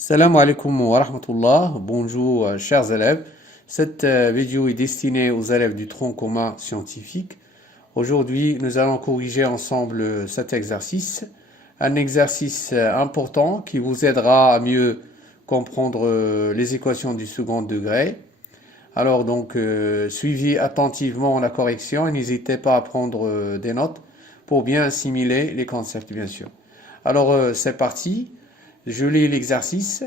Salam alaikum wa rahmatullah. Bonjour, chers élèves. Cette vidéo est destinée aux élèves du tronc commun scientifique. Aujourd'hui, nous allons corriger ensemble cet exercice. Un exercice important qui vous aidera à mieux comprendre les équations du second degré. Alors donc, suivez attentivement la correction et n'hésitez pas à prendre des notes pour bien assimiler les concepts, bien sûr. Alors, c'est parti. Je lis l'exercice.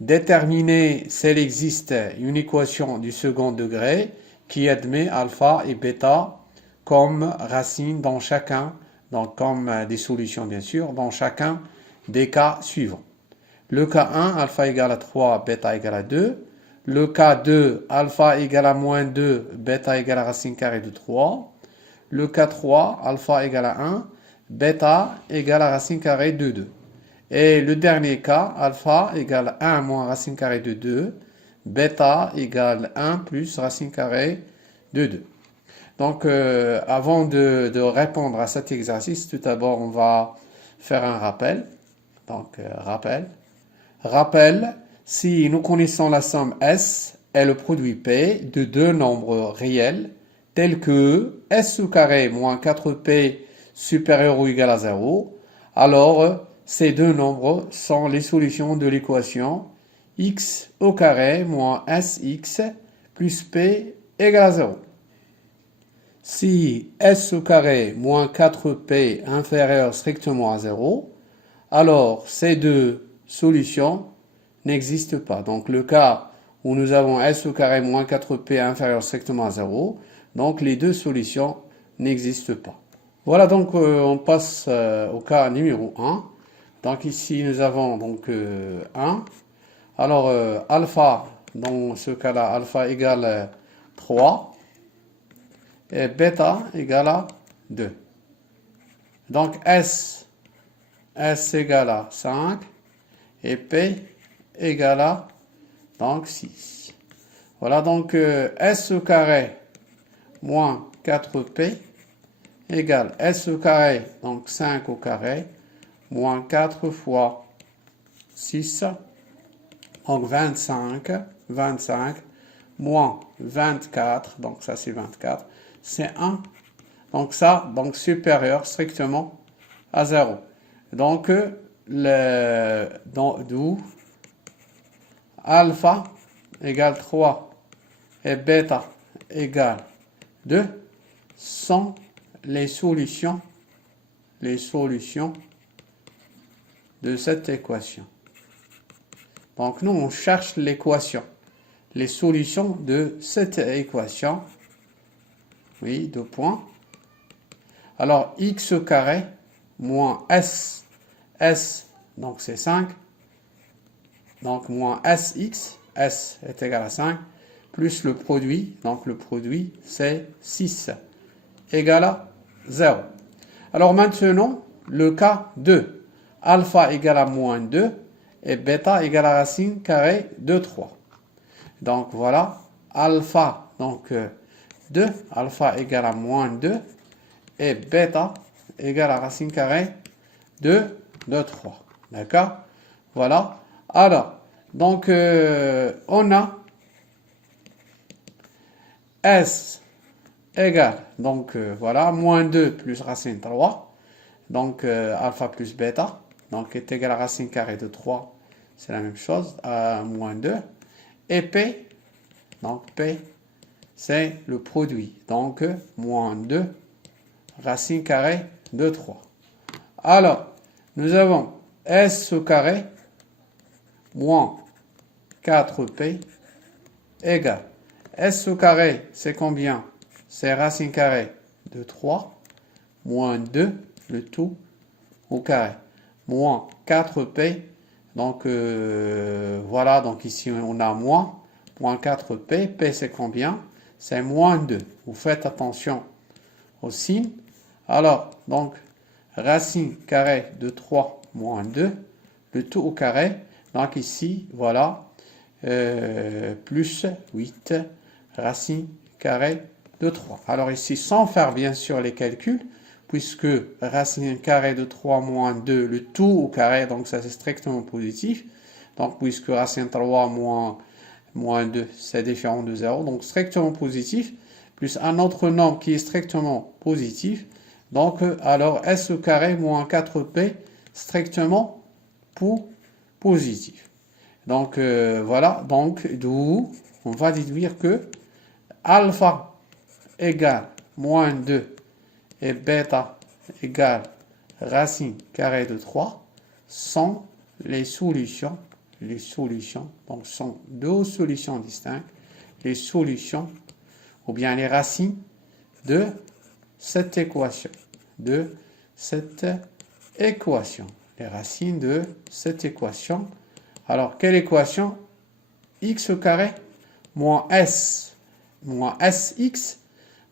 Déterminer s'il existe une équation du second degré qui admet alpha et bêta comme racines dans chacun, donc comme des solutions bien sûr, dans chacun des cas suivants. Le cas 1, alpha égale à 3, bêta égale à 2. Le cas 2, alpha égale à moins 2, bêta égale à racine carrée de 3. Le cas 3, alpha égale à 1, bêta égale à racine carrée de 2. Et le dernier cas, alpha égale 1 moins racine carrée de 2, bêta égale 1 plus racine carrée de 2. Donc, avant de répondre à cet exercice, tout d'abord, on va faire un rappel. Donc, rappel, si nous connaissons la somme S et le produit P de deux nombres réels, tels que S au carré moins 4P supérieur ou égal à 0, alors ces deux nombres sont les solutions de l'équation x au carré moins sx plus p égale à 0. Si s au carré moins 4p inférieur strictement à 0, alors ces deux solutions n'existent pas. Donc le cas où nous avons s au carré moins 4p inférieur strictement à 0, donc les deux solutions n'existent pas. Voilà, donc on passe au cas numéro 1. Donc ici, nous avons donc 1. Alors, alpha, dans ce cas-là, alpha égale 3 et bêta égale à 2. Donc, S égale à 5 et P égale à donc 6. Voilà, donc S au carré moins 4P égale S au carré, donc 5 au carré, moins 4 fois 6, donc 25, moins 24, donc ça c'est 24, c'est 1, donc ça, donc supérieur strictement à 0. Donc, d'où alpha égale 3 et bêta égale 2 sont les solutions de cette équation. Donc, nous, on cherche l'équation, les solutions de cette équation. Oui, deux points. Alors, x au carré moins s, donc c'est 5, donc moins sx, s est égal à 5, plus le produit, donc le produit c'est 6, égal à 0. Alors maintenant, le cas 2. Alpha égale à moins 2 et bêta égale à racine carrée de 3. Donc voilà, alpha, donc 2, alpha égale à moins 2 et bêta égale à racine carrée de 3. D'accord? Voilà. Alors, donc on a S égale, donc voilà, moins 2 plus racine 3. Donc alpha plus bêta, donc est égal à racine carrée de 3, c'est la même chose, à moins 2. Et P, donc P, c'est le produit, donc moins 2 racine carrée de 3. Alors, nous avons S au carré moins 4P égale. S au carré, c'est combien? C'est racine carrée de 3 moins 2, le tout au carré, moins 4P. Donc, voilà, donc ici on a moins 4P. P c'est combien? C'est moins 2. Vous faites attention au signe. Alors, donc, racine carrée de 3 moins 2, le tout au carré. Donc ici, voilà, plus 8 racine carrée de 3. Alors ici, sans faire bien sûr les calculs, puisque racine carrée de 3 moins 2, le tout au carré, donc ça c'est strictement positif. Donc, puisque racine 3 moins 2, c'est différent de 0. Donc, strictement positif, plus un autre nombre qui est strictement positif. Donc, alors, S au carré moins 4P, strictement positif. Donc, voilà. Donc, d'où on va déduire que alpha égale moins 2 et bêta égale racine carrée de 3 sont les solutions, donc sont deux solutions distinctes, les solutions ou bien les racines de cette équation, les racines de cette équation. Alors, quelle équation? X au carré moins sx.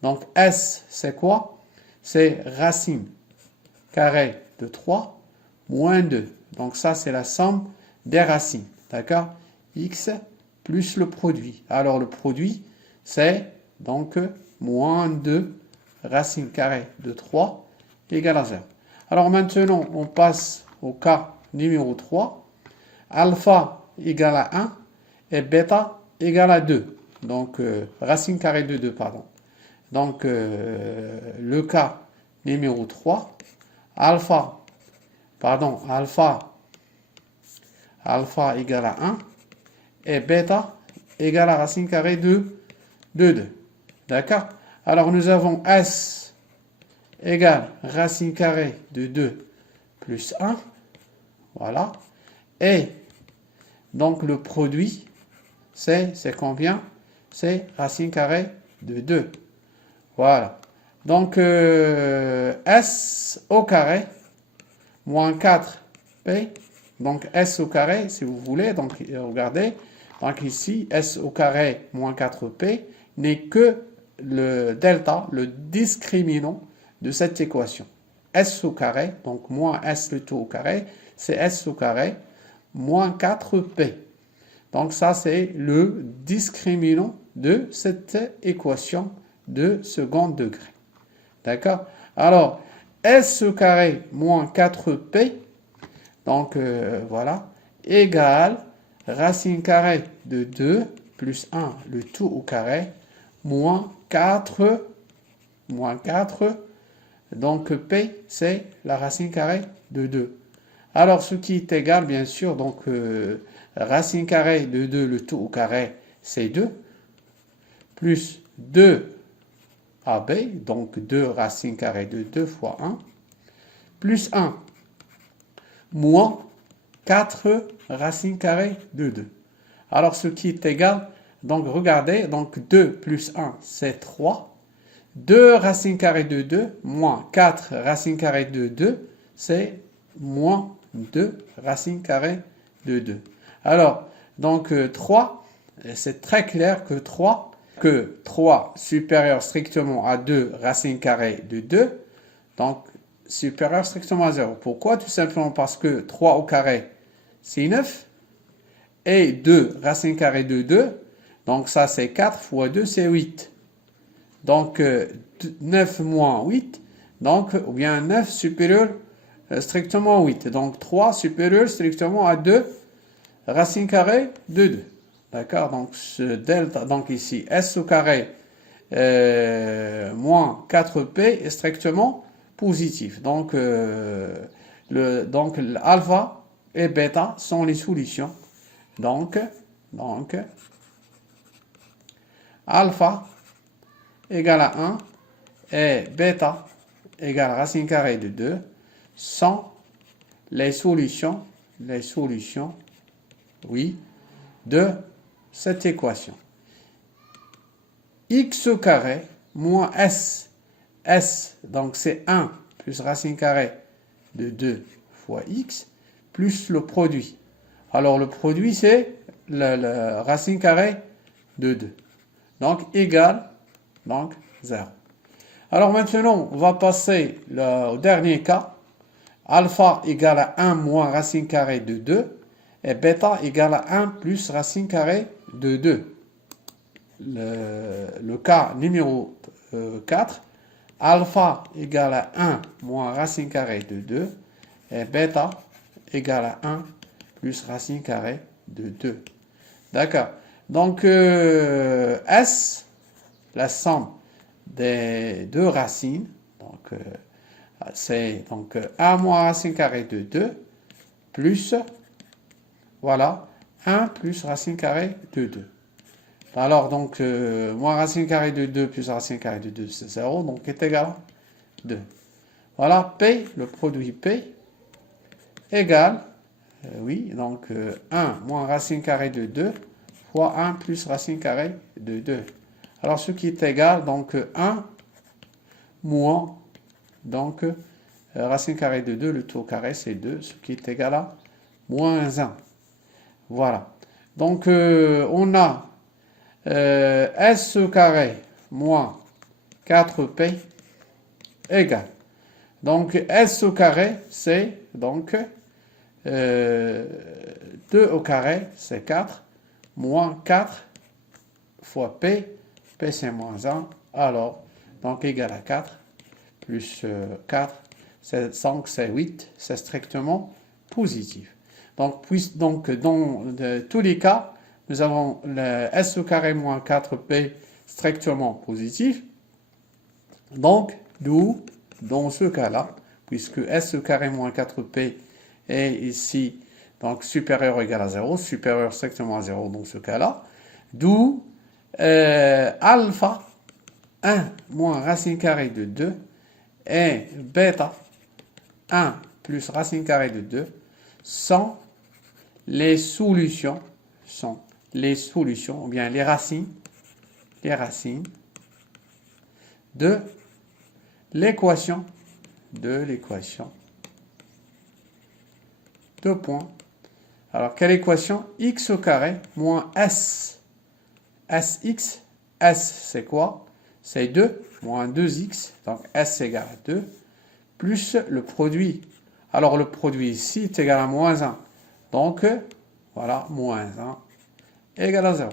Donc, S, c'est quoi? C'est racine carrée de 3 moins 2. Donc, ça, c'est la somme des racines. D'accord? X plus le produit. Alors, le produit, c'est donc moins 2 racine carrée de 3 égale à 0. Alors, maintenant, on passe au cas numéro 3. Alpha égale à 1 et bêta égale à 2. Donc, racine carrée de 2, pardon. Donc, le cas numéro 3, alpha égale à 1 et bêta égale à racine carrée de 2. D'accord? Alors, nous avons S égale racine carrée de 2 plus 1. Voilà. Et donc, le produit, c'est combien? C'est racine carrée de 2. Voilà. Donc, S au carré moins 4P. Donc, S au carré, si vous voulez. Donc, regardez. Donc, ici, S au carré moins 4P n'est que le delta, le discriminant de cette équation. S au carré, donc moins S le tout au carré, c'est S au carré moins 4P. Donc, ça, c'est le discriminant de cette équation de second degré. D'accord? Alors, S au carré moins 4P, donc voilà, égale racine carrée de 2 plus 1, le tout au carré, moins 4, donc P, c'est la racine carrée de 2. Alors, ce qui est égal, bien sûr, donc racine carrée de 2, le tout au carré, c'est 2, plus 2 AB, donc 2 racine carrée de 2 fois 1, plus 1, moins 4 racine carrée de 2. Alors, ce qui est égal, donc regardez, donc 2 plus 1, c'est 3. 2 racine carrée de 2, moins 4 racine carrée de 2, c'est moins 2 racine carrée de 2. Alors, donc 3, c'est très clair que 3 supérieur strictement à 2 racine carrée de 2, donc supérieur strictement à 0. Pourquoi? Tout simplement parce que 3 au carré, c'est 9, et 2 racine carrée de 2, donc ça c'est 4 fois 2, c'est 8. Donc 9 moins 8, donc, ou bien 9 supérieur strictement à 8. Donc 3 supérieur strictement à 2 racine carrée de 2. D'accord? Donc ce delta, donc ici S au carré moins 4P est strictement positif. Donc, alpha et bêta sont les solutions. Donc alpha égale à 1 et bêta égale racine carrée de 2 sont les solutions, oui, de cette équation. X au carré moins S, donc c'est 1 plus racine carrée de 2 fois X, plus le produit. Alors le produit, c'est la racine carrée de 2. Donc égal, donc 0. Alors maintenant, on va passer au dernier cas. Alpha égale à 1 moins racine carrée de 2 et bêta égale à 1 plus racine carrée de 2. Le cas numéro 4, alpha égale à 1 moins racine carrée de 2 et bêta égale à 1 plus racine carrée de 2. D'accord. Donc, S, la somme des deux racines, donc c'est donc 1 moins racine carrée de 2, plus, voilà, 1 plus racine carrée de 2. Alors, donc, moins racine carrée de 2 plus racine carrée de 2, c'est 0, donc est égal à 2. Voilà, P, le produit P, égale, oui, donc 1 moins racine carrée de 2 fois 1 plus racine carrée de 2. Alors, ce qui est égal, donc 1 moins, donc racine carrée de 2, le tout au carré, c'est 2, ce qui est égal à moins 1. Voilà. Donc, on a S au carré moins 4P égale. Donc, S au carré, c'est donc 2 au carré, c'est 4, moins 4 fois P, P c'est moins 1, alors, donc égal à 4, plus 4, c'est 5, c'est 8, c'est strictement positif. Donc, dans tous les cas, nous avons le S au carré moins 4P strictement positif. Donc, d'où, dans ce cas-là, puisque S au carré moins 4P est ici donc supérieur ou égal à 0, supérieur strictement à 0 dans ce cas-là, d'où alpha 1 moins racine carrée de 2 et bêta 1 plus racine carrée de 2 sont les solutions, ou bien les racines de l'équation, deux points. Alors, quelle équation? X au carré moins S. Sx, S c'est quoi? C'est 2 moins 2x, donc S égale à 2, plus le produit. Alors, le produit ici est égal à moins 1. Donc, voilà, moins 1 égale à 0.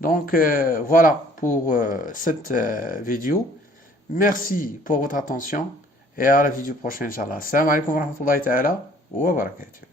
Donc, voilà pour cette vidéo. Merci pour votre attention et à la vidéo prochaine, Inch'Allah. Assalamu alaikum wa rahmatullahi ta'ala wa barakatuh.